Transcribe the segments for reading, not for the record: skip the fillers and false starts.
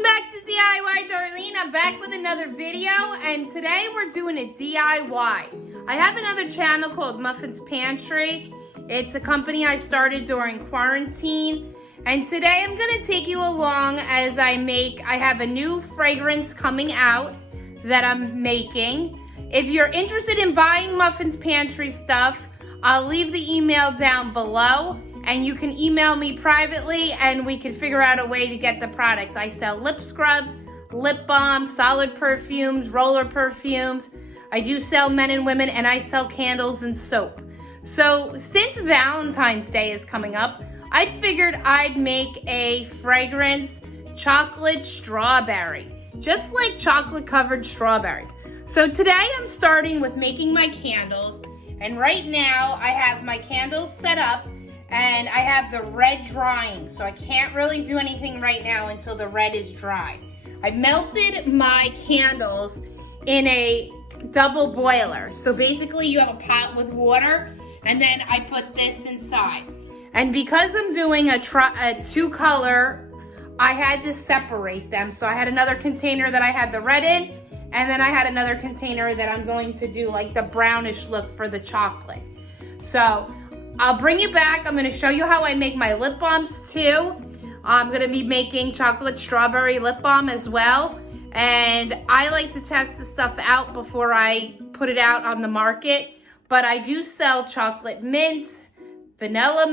Welcome back to DIY Darlene. I'm back with another video, and today we're doing a DIY. I have another channel called Muffin's Pantry. It's a company I started during quarantine, and today I'm gonna take you along as I have a new fragrance coming out that I'm making. If you're interested in buying Muffin's Pantry stuff, I'll leave the email down below. And you can email me privately and we can figure out a way to get the products. I sell lip scrubs, lip balms, solid perfumes, roller perfumes. I do sell men and women, and I sell candles and soap. So since Valentine's Day is coming up, I figured I'd make a fragrance chocolate strawberry, just like chocolate covered strawberry. So today I'm starting with making my candles, and right now I have my candles set up. And I have the red drying, so I can't really do anything right now until the red is dry. I melted my candles in a double boiler. So basically you have a pot with water, and then I put this inside. And because I'm doing a two color, I had to separate them. So I had another container that I had the red in, and then I had another container that I'm going to do like the brownish look for the chocolate. So I'll bring you back. I'm gonna show you how I make my lip balms too. I'm gonna be making chocolate strawberry lip balm as well. And I like to test the stuff out before I put it out on the market. But I do sell chocolate mint, vanilla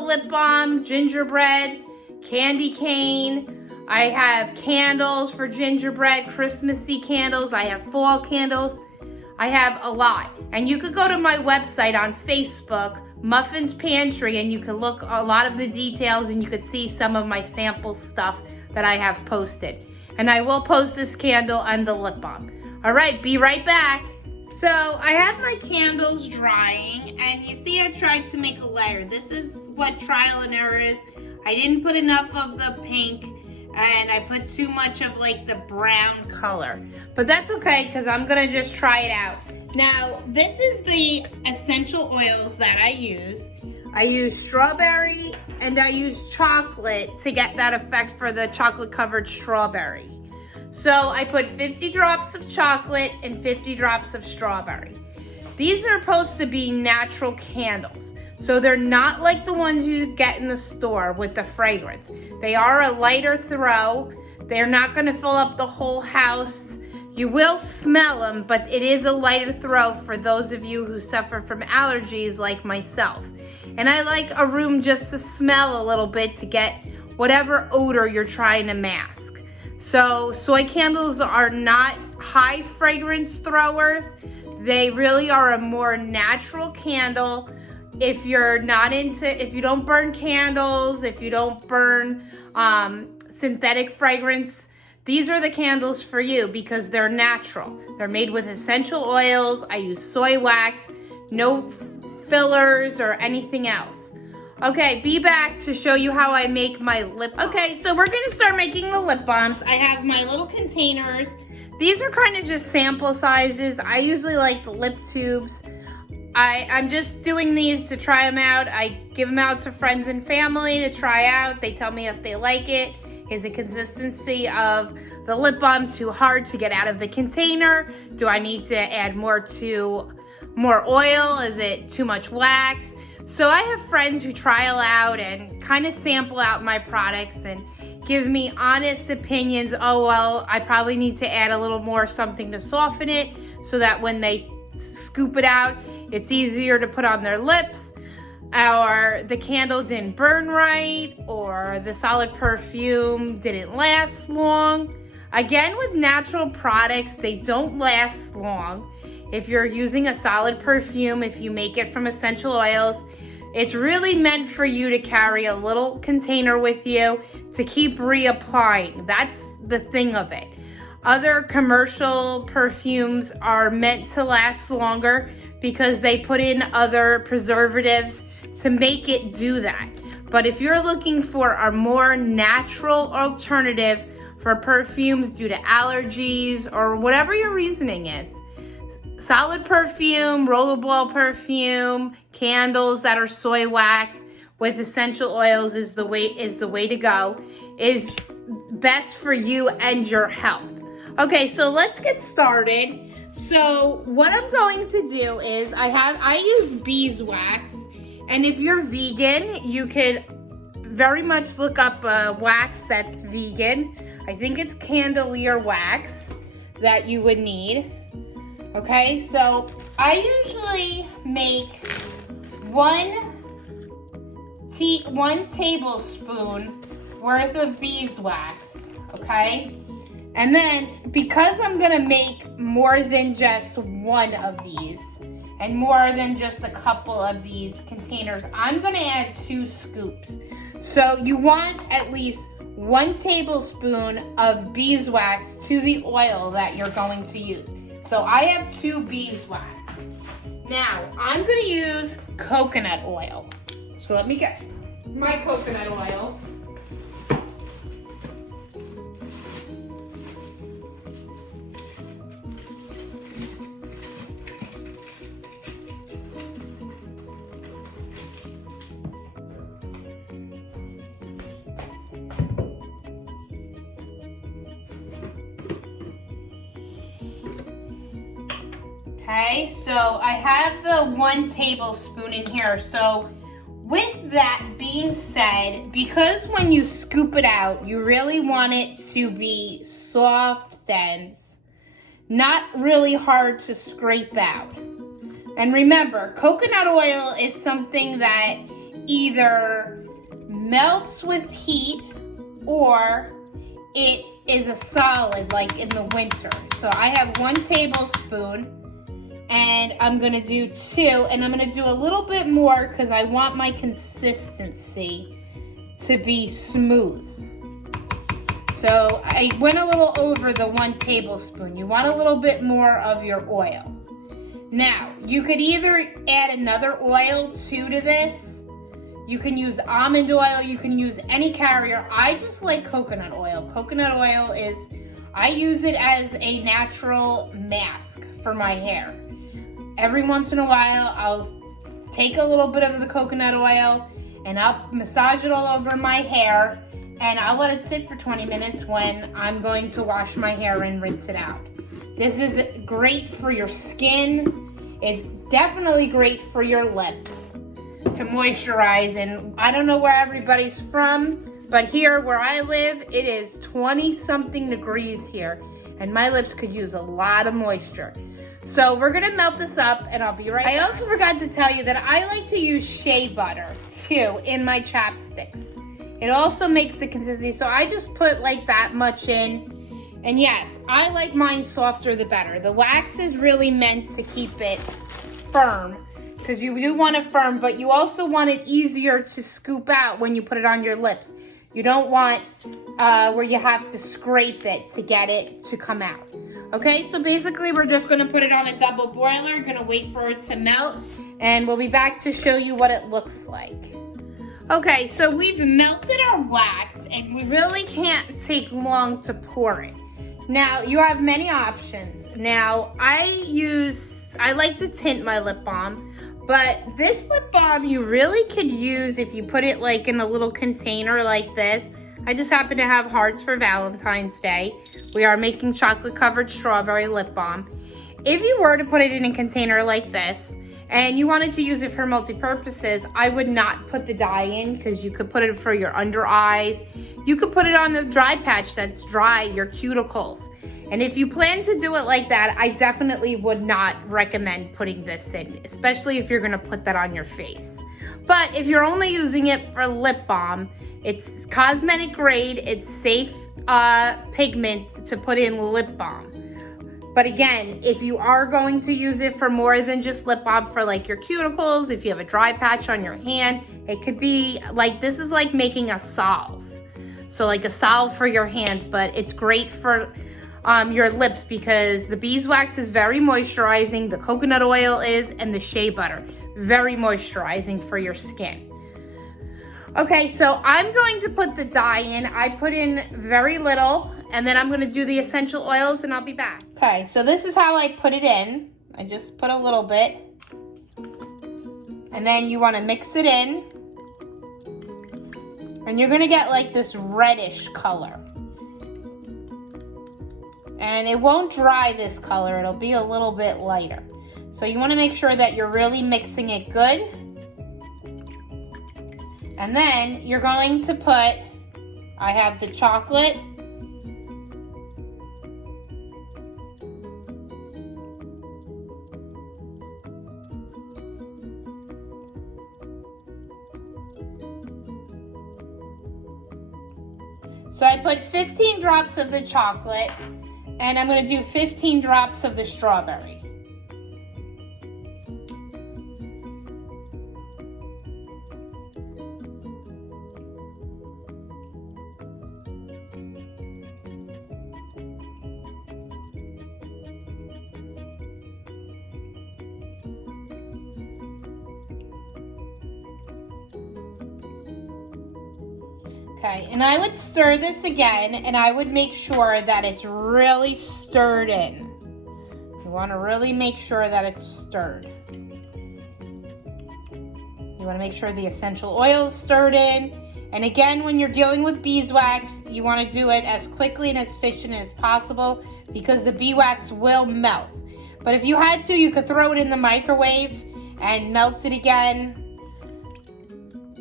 lip balm, gingerbread, candy cane. I have candles for gingerbread, Christmassy candles. I have fall candles. I have a lot. And you could go to my website on Facebook, Muffin's Pantry, and you can look a lot of the details, and you could see some of my sample stuff that I have posted. And I will post this candle and the lip balm. All right, be right back. So I have my candles drying, and you see I tried to make a layer. This is what trial and error is. I didn't put enough of the pink, and I put too much of like the brown color. But that's okay, because I'm gonna just try it out. Now, this is the essential oils that I use. I use strawberry and I use chocolate to get that effect for the chocolate covered strawberry. So I put 50 drops of chocolate and 50 drops of strawberry. These are supposed to be natural candles. So they're not like the ones you get in the store with the fragrance. They are a lighter throw. They're not gonna fill up the whole house. You will smell them, but it is a lighter throw for those of you who suffer from allergies like myself. And I like a room just to smell a little bit to get whatever odor you're trying to mask. So soy candles are not high fragrance throwers. They really are a more natural candle. If you don't burn candles, if you don't burn synthetic fragrance, these are the candles for you because they're natural. They're made with essential oils. I use soy wax, no fillers or anything else. Okay, be back to show you how I make my lip balm. Okay, so we're gonna start making the lip balms. I have my little containers. These are kind of just sample sizes. I usually like the lip tubes. I'm just doing these to try them out. I give them out to friends and family to try out. They tell me if they like it. Is the consistency of the lip balm too hard to get out of the container? Do I need to add more oil? Is it too much wax? So I have friends who trial out and kind of sample out my products and give me honest opinions. Oh, well, I probably need to add a little more something to soften it so that when they scoop it out, it's easier to put on their lips, or the candle didn't burn right, or the solid perfume didn't last long. Again, with natural products, they don't last long. If you're using a solid perfume, if you make it from essential oils, it's really meant for you to carry a little container with you to keep reapplying. That's the thing of it. Other commercial perfumes are meant to last longer because they put in other preservatives to make it do that. But if you're looking for a more natural alternative for perfumes due to allergies or whatever your reasoning is, solid perfume, rollerball perfume, candles that are soy wax with essential oils is the way to go. Is best for you and your health. Okay, so let's get started. So what I'm going to do is I use beeswax, and if you're vegan, you could very much look up a wax that's vegan. I think it's candelier wax that you would need. Okay, so I usually make one tablespoon worth of beeswax, okay? And then, because I'm gonna make more than just one of these, and more than just a couple of these containers, I'm gonna add 2 scoops. So you want at least 1 tablespoon of beeswax to the oil that you're going to use. So I have 2 beeswax. Now, I'm gonna use coconut oil. So let me get my coconut oil. Okay, so I have the 1 tablespoon in here. So with that being said, because when you scoop it out, you really want it to be soft and not really hard to scrape out. And remember, coconut oil is something that either melts with heat or it is a solid, like in the winter. So I have 1 tablespoon. And I'm gonna do 2, and I'm gonna do a little bit more because I want my consistency to be smooth. So I went a little over the 1 tablespoon. You want a little bit more of your oil. Now, you could either add another oil to this. You can use almond oil, you can use any carrier. I just like coconut oil. Coconut oil I use it as a natural mask for my hair. Every once in a while, I'll take a little bit of the coconut oil and I'll massage it all over my hair, and I'll let it sit for 20 minutes when I'm going to wash my hair and rinse it out. This is great for your skin. It's definitely great for your lips to moisturize. And I don't know where everybody's from, but here where I live, it is 20-something degrees here, and my lips could use a lot of moisture. So we're gonna melt this up and I'll be right back. I also forgot to tell you that I like to use shea butter too in my chapsticks. It also makes the consistency, so I just put like that much in. And yes, I like mine softer the better. The wax is really meant to keep it firm, because you do want it firm, but you also want it easier to scoop out when you put it on your lips. You don't want where you have to scrape it to get it to come out. Okay, so basically we're just gonna put it on a double boiler, gonna wait for it to melt, and we'll be back to show you what it looks like. Okay, so we've melted our wax, and we really can't take long to pour it. Now, you have many options. Now, I like to tint my lip balm, but this lip balm you really could use if you put it like in a little container like this. I just happen to have hearts for Valentine's Day. We are making chocolate covered strawberry lip balm. If you were to put it in a container like this and you wanted to use it for multi-purposes, I would not put the dye in, because you could put it for your under eyes. You could put it on the dry patch that's dry, your cuticles. And if you plan to do it like that, I definitely would not recommend putting this in, especially if you're gonna put that on your face. But if you're only using it for lip balm, it's cosmetic grade, it's safe pigment to put in lip balm. But again, if you are going to use it for more than just lip balm, for like your cuticles, if you have a dry patch on your hand, it could be like, this is like making a salve. So like a salve for your hands, but it's great for your lips because the beeswax is very moisturizing, the coconut oil is, and the shea butter. Very moisturizing for your skin. Okay, so I'm going to put the dye in. I put in very little, and then I'm gonna do the essential oils and I'll be back. Okay, so this is how I put it in. I just put a little bit. And then you wanna mix it in. And you're gonna get like this reddish color. And it won't dry this color, it'll be a little bit lighter. So you wanna make sure that you're really mixing it good. And then you're going to put, I have the chocolate. So I put 15 drops of the chocolate, and I'm gonna do 15 drops of the strawberry. Okay, and I would stir this again, and I would make sure that it's really stirred in. You want to really make sure that it's stirred. You want to make sure the essential oil is stirred in. And again, when you're dealing with beeswax, you want to do it as quickly and as efficient as possible because the beeswax will melt. But if you had to, you could throw it in the microwave and melt it again.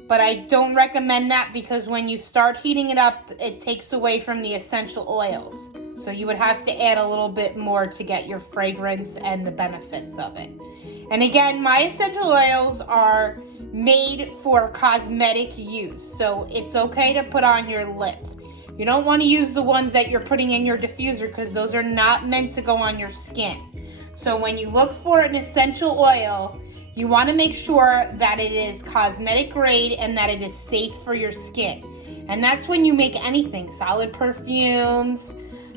But I don't recommend that because when you start heating it up, it takes away from the essential oils. So you would have to add a little bit more to get your fragrance and the benefits of it. And again, my essential oils are made for cosmetic use. So it's okay to put on your lips. You don't want to use the ones that you're putting in your diffuser because those are not meant to go on your skin. So when you look for an essential oil, you want to make sure that it is cosmetic grade and that it is safe for your skin. And that's when you make anything, solid perfumes,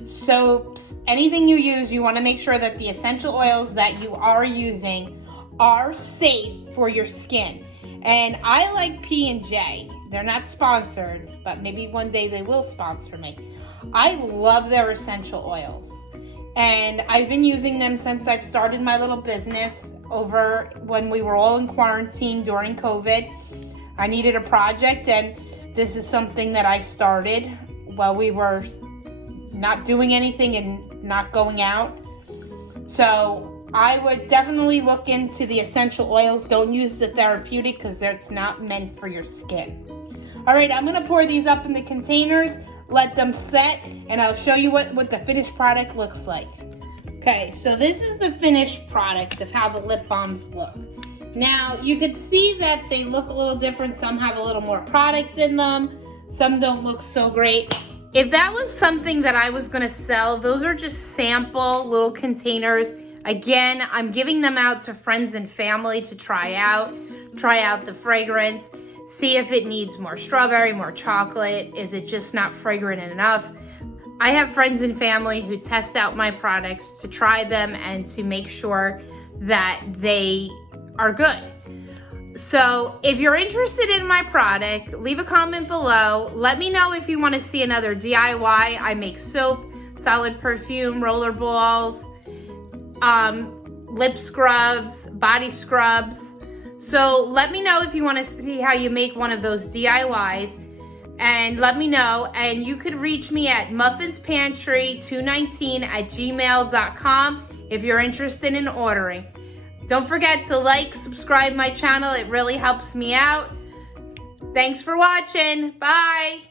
soaps, anything you use, you want to make sure that the essential oils that you are using are safe for your skin. And I like P&J. They're not sponsored, but maybe one day they will sponsor me. I love their essential oils. And I've been using them since I've started my little business over when we were all in quarantine during COVID. I needed a project, and this is something that I started while we were not doing anything and not going out. So I would definitely look into the essential oils. Don't use the therapeutic because it's not meant for your skin. All right, I'm gonna pour these up in the containers, let them set, and I'll show you what the finished product looks like. Okay, so this is the finished product of how the lip balms look. Now, you can see that they look a little different. Some have a little more product in them. Some don't look so great. If that was something that I was gonna sell, those are just sample little containers. Again, I'm giving them out to friends and family to try out the fragrance, see if it needs more strawberry, more chocolate. Is it just not fragrant enough? I have friends and family who test out my products to try them and to make sure that they are good. So if you're interested in my product, leave a comment below. Let me know if you want to see another DIY. I make soap, solid perfume, roller balls, lip scrubs, body scrubs. So let me know if you want to see how you make one of those DIYs. And let me know, and you could reach me at muffinspantry219@gmail.com if you're interested in ordering. Don't forget to like, subscribe my channel. It really helps me out. Thanks for watching. Bye.